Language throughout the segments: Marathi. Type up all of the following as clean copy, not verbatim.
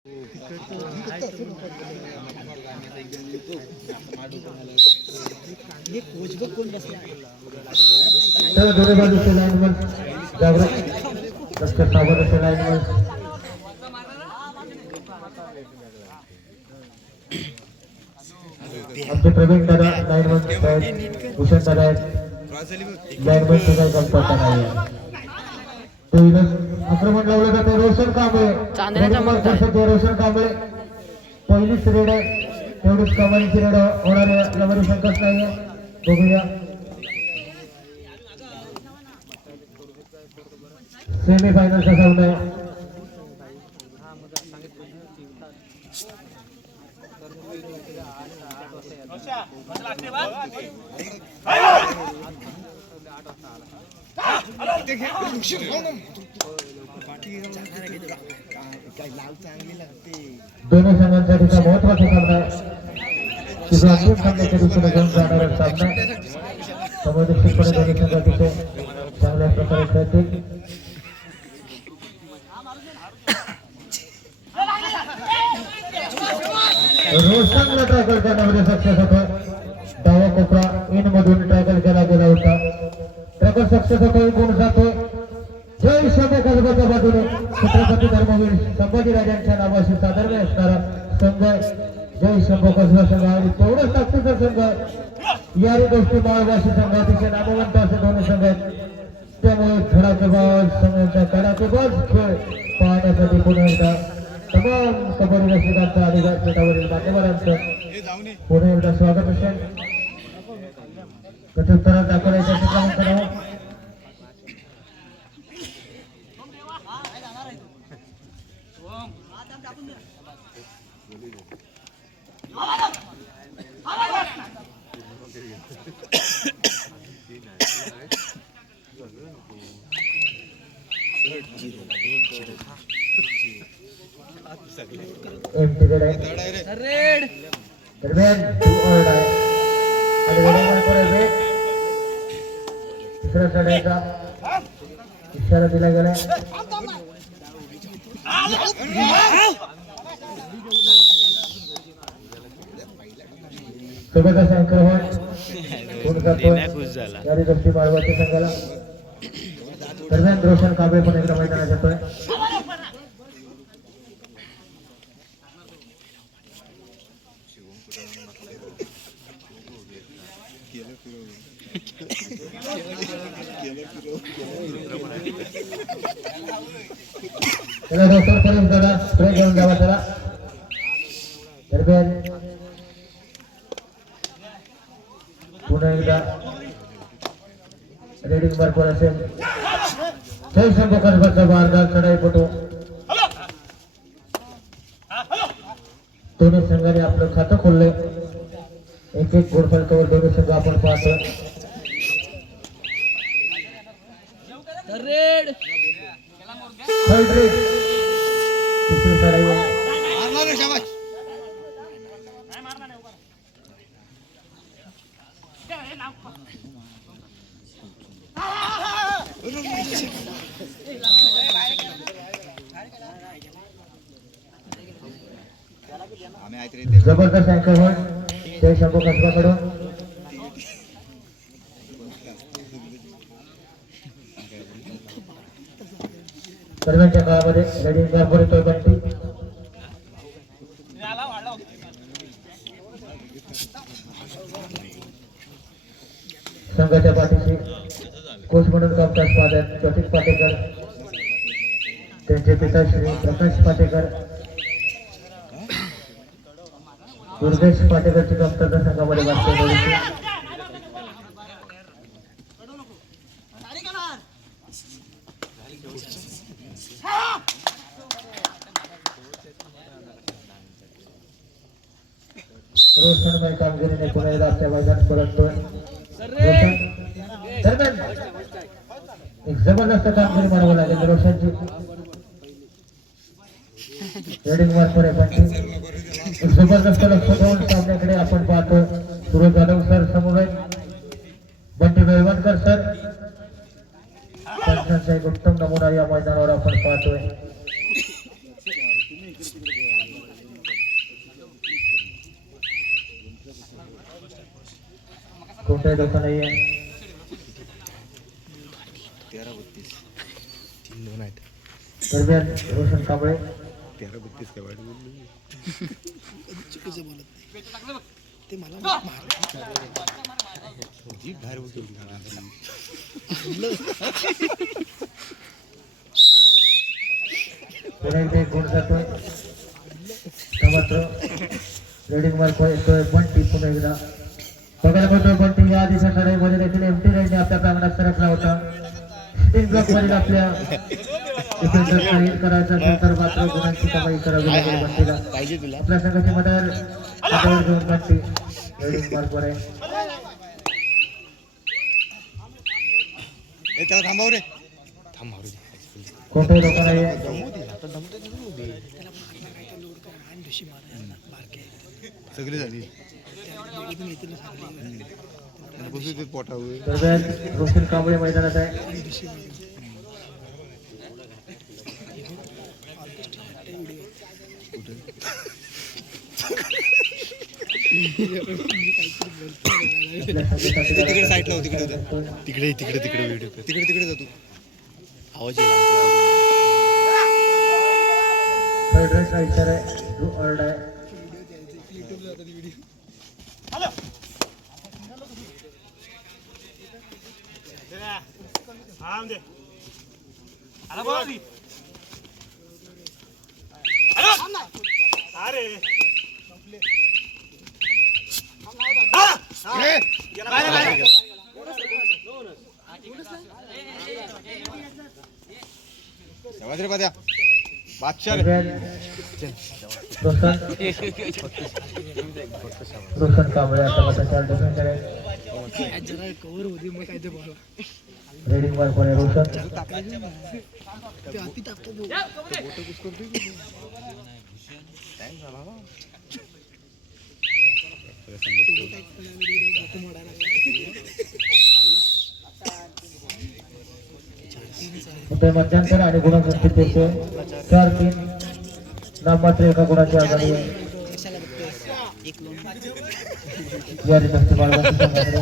तर दोन्ही बाजूचे लाईनमन जागृत लक्ष सावध असे लाईनमन आमचे प्रवीण दादा लाईनमन भूषण दादा लाईनमन सुद्धा गणपत नाही आक्रमण लावलं जाते रोशन कांबळे रोशन कांबळे पहिलीच रेड आहे तेवढीच कमालीची रेड होणार यामध्ये शंकाच नाही बघूया सेमीफायनलचा सामना आहे दोन्ही संघांसाठीचा महत्वाचा सामना तिथे अंतिम सामन्याच्या दिशेने घेऊन जाणारा सामना समोरदर्शकपणे दोन्ही संघ अतिशय चांगल्या प्रकारे खेळतील रोशनला टॅकल करण्यामध्ये सक्सेस होतो डावा कोपरा इन मधून टॅकल केला गेला होता टॅकल सक्सेस होतो गुण जातो जय शंभू कसबाच्या बाजूने छत्रपती धर्मवीर संभाजीराजांच्या नावाशी सादर असणारा संघ जय शंभू कसबा संघ आणि तेवढाच ताकदीचा संघ याही गोष्टी माळवाशी संघ अतिशय नामवंत असे दोन्ही संघ आहेत त्यामुळे धडाकेबाज संघांचा धडाकेबाज खेळ पाहण्यासाठी पुन्हा एकदा तमाम कबड्डी रसिकांचं आणि व्यासपीठावरील मान्यवरांचं पुन्हा एकदा स्वागत असेल प्रत्युत्तरात दाखवण्याचा क्रमांक करावा दरम्यान तिसऱ्या चढाईचा इशारा दिला गेला सोबतच संक्रमण यारी गोष्टी माळवाच्या संघाला दरम्यान रोशन कांबळे पण एकदा मैदानात येतोय त्याला डॉक्टर करून त्याला स्प्रे घेऊन जावा त्याला दरम्यान पुन्हा एकदा रेडिंग मार्कवर असेल जय शंभू कसबाचा बारदार चढाईपटू दोन्ही संघाने आपलं खातं खोलले एक एक गोडफलकावर दोन्ही संघ आपण पाहतो जबरदस्त अँकरवर जय शंभू कसबाकडून दरम्यानच्या काळामध्ये रेडिंग गारवर येतोय बंटी संघाच्या पाठीशी कोच म्हणून कामकाज पाहतात ज्योतिष पाटेकर त्यांचे पिता श्री प्रकाश पाटेकर दुर्गेश पाटेकरची कमतरता संघामध्ये वाटते रोशनमय कामगिरीने पुन्हा एकदा आपल्या मैदानात परततोय दरम्यान एक जबरदस्त कामगिरी म्हणावं लागेल रोशनची रेडिंग मार्कवर आहे पण जबरदस्त लक्ष देऊन सामन्याकडे आपण पाहतो सुरज जाधव सर समोर बंटी वेळवणकर सर पंचांचा एक उत्तम नमुना या मैदानावर आपण पाहतोय कोणत्याही धोका नाहीये. 13-32 3-2 आहेत. दरम्यान रोशन कांबळे 13-32 काय वाईट बोललो चुकीचं बोलत नाही ते मला जी बाहेर बोलतो पुन्हा एकदा एक गुण जातोय. मात्र रेडिंग मार्क येतोय बंटी. पुन्हा एकदा बघायला मिळतोय बंटी या आधीच्या लढाईमध्ये देखील एमटी रेडने आपल्या प्रांगणात सरकला होता. स्टील ब्लॉक मध्ये आपल्या डिफेंडर काही करायचं असेल तर मात्र गुणांची कमाई करावी लागेल बंटीला. पाहिजे तुला आपल्या संघाची मदर घेऊन बंटी रेडिंग मार्क वर आहे. त्याला थांबव रे थांब मारू कोणत्याही लोक नाही. सगळी झाली पोटावर दरम्यान रोशन कांबळे मैदानात आहे. तिकडे साईडला हो तिकडे तिकडे तिकडे तिकडे व्हिडिओ तिकडे तिकडे जातो आवाज थर्ड रेस हा इशारा आहे. जो ऑर्ड आहे. रे पाद्या बादशाह रोशन कांबळे आता मात्र 4 डिफेंडर आहे. जरा कव्हर होती मग काय ते बोला रेडिंग मार्क वर आहे रोशन. ते हाती टाकतो तो. कुठे मध्यांतर आणि गुणांकित देतोय 4-3 नाममात्र एका गुणाची आघाडी आहे. यारी नसते बाळगाची संघाकडे.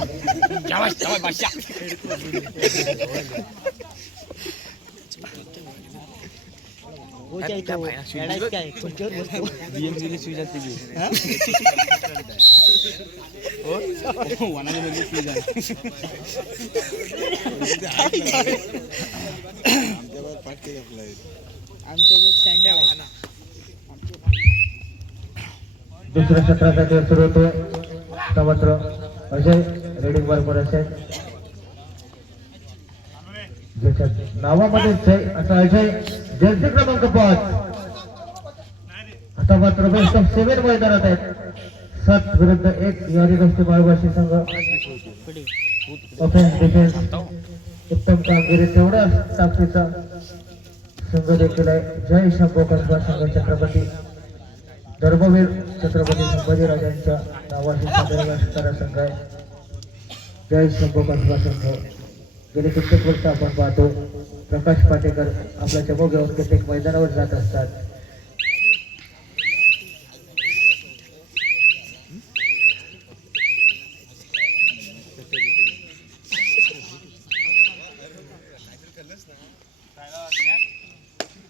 दुसऱ्या सत्राचा खेळ सुरू होतोय. मात्र अजय रेडिंग मार्क वर असेल. ज्याच्या नावामध्ये जय असा अजय जर्सी क्रमांक 5 आता मात्र बेस्ट ऑफ 7 मैदानात आहेत. 7 विरुद्ध 1 यादी गोष्टी बाळगाशी संघ. ऑफेन्स डिफेन्स उत्तम कामगिरी तेवढ्याच ताकदीचा संघ देखील आहे. जय शंभू कसबा संघ छत्रपती धर्मवीर छत्रपती संभाजीराजांच्या नावाशी सादर असणारा संघ आहे. जय शंभू कसबा संघ. गेली कित्येक वर्ष आपण पाहतो प्रकाश पाटेकर आपला चमू घेऊन कित्येक मैदानावर जात असतात.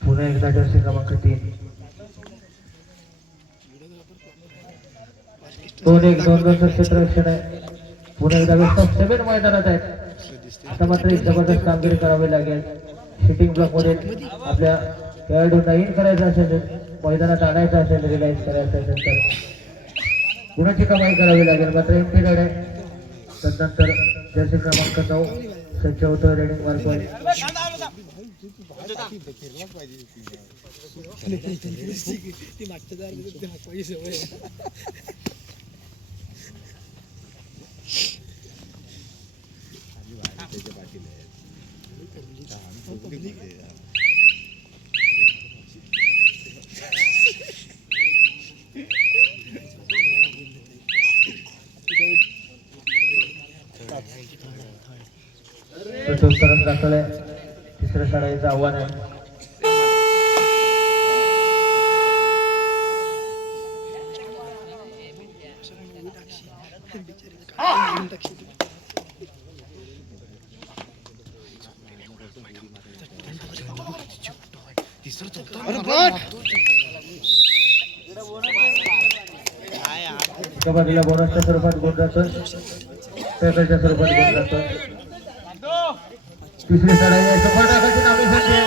पुन्हा एकदा जर्सी क्रमांक 3 2-1 क्षेत्ररक्षण आहे. पुन्हा एकदा बेस्ट ऑफ 7 मैदानात आहेत. आता मात्र एक जबरदस्त कामगिरी करावी लागेल. शूटिंग ब्लॉक मध्ये आपल्या खेळाडूंना इन करायचं असेल मैदानात आणायचं असेल रिलाइज करायचं असेल तर गुणाची कमाई करावी लागेल. मात्र एमटी रेड आहे. तदनंतर जर्सी क्रमांक 9 सज्ज होतो रेडिंग मार्कवर. ती मागच्या सवय प्रत्युत्तरण दाखल आहे. तिसऱ्या लढाईचं आव्हान आहे. कबड्डीला बोनसच्या स्वरूपात गुण जातो, टॅकलच्या स्वरूपात गुण जातो. तिसरी सराई आहे सफळ टाकायची नावे संख्या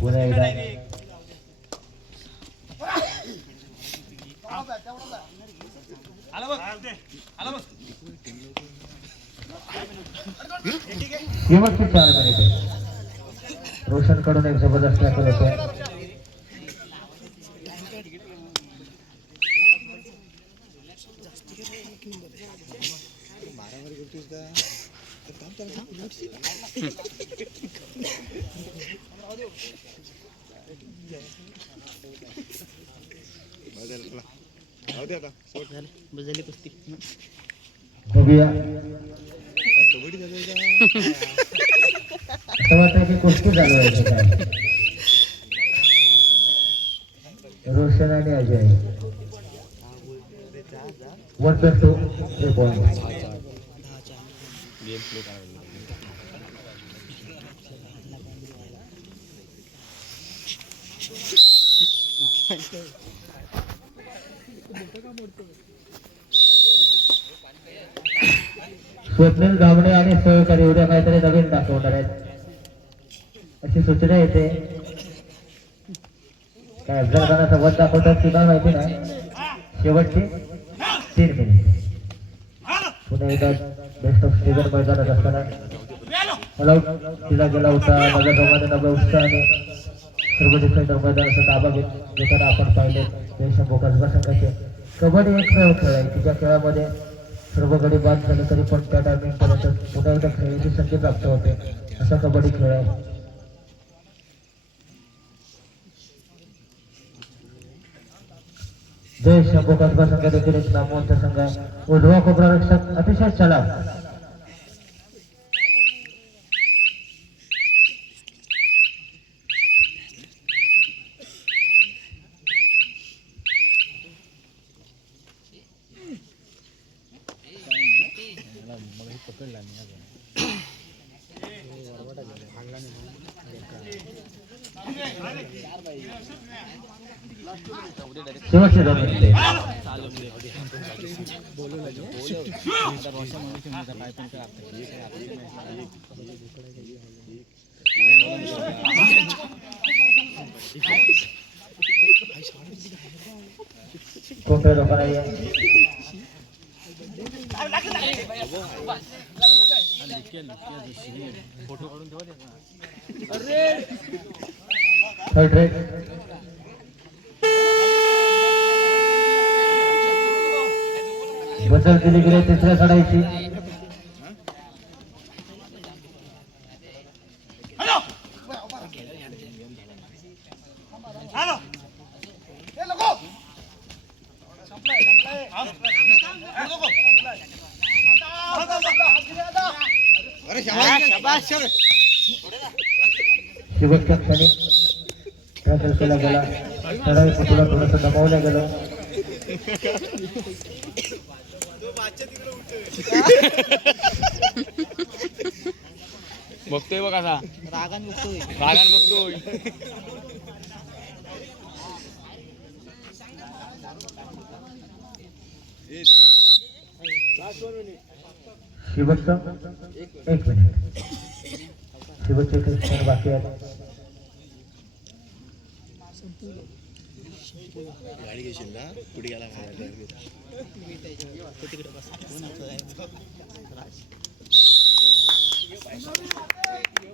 पुन्हा एकदा शेवटची 4 मिनिटे. रोशन कडून एक जबरदस्त टॅकल होते. बघूया तेव्हा त्याची कुस्ती चालू आहे काय. रोशन आणि अजय 1+2 3 पॉइंट. स्वप्नील गावडे आणि सहकारी उद्या काहीतरी नवीन दाखवणार आहेत अशी सूचना येते. काय अफजलखानाचा वध दाखवतात की काय माहिती नाही. शेवटची 3 मिनिट. पुन्हा एकदा बेस्ट ऑफ स्टेजर मैदानात असताना मला तिला गेला होता. माझ्या दोघांना नव्या उत्साहाने सर्व डिफेंडर मैदानाचा ताबा घेताना आपण पाहिले. जयशंभू कसबा संघाचे कबड्डी एकमेव खेळ आहे की ज्या खेळामध्ये सर्व गडी बाद झाले तरी पण त्या टायमिंग पर्यंत पुन्हा एकदा खेळण्याची संधी प्राप्त होते असा कबड्डी खेळ आहे. जय शंभू कसबा संघ देखील एक नामवंत संघ आहे. उजवा कोपरा रक्षक अतिशय चलाक. शेवटचे 2 मिनिटे. कोणत्या लोकांना थर्ड रेट बदल केली गेली तिसऱ्या चढाईची. शिवक्षणी टॅकल केला गेला. चढाई पुढे थोडंसं दबावलं गेलं. बघतोय बघ असा रागान बघतोय. शेवटचं 1 मिनिट. शेवटचे काही क्षण बाकी आहेत. गाडी घेशील ना पुढे गेला तिकडे बस.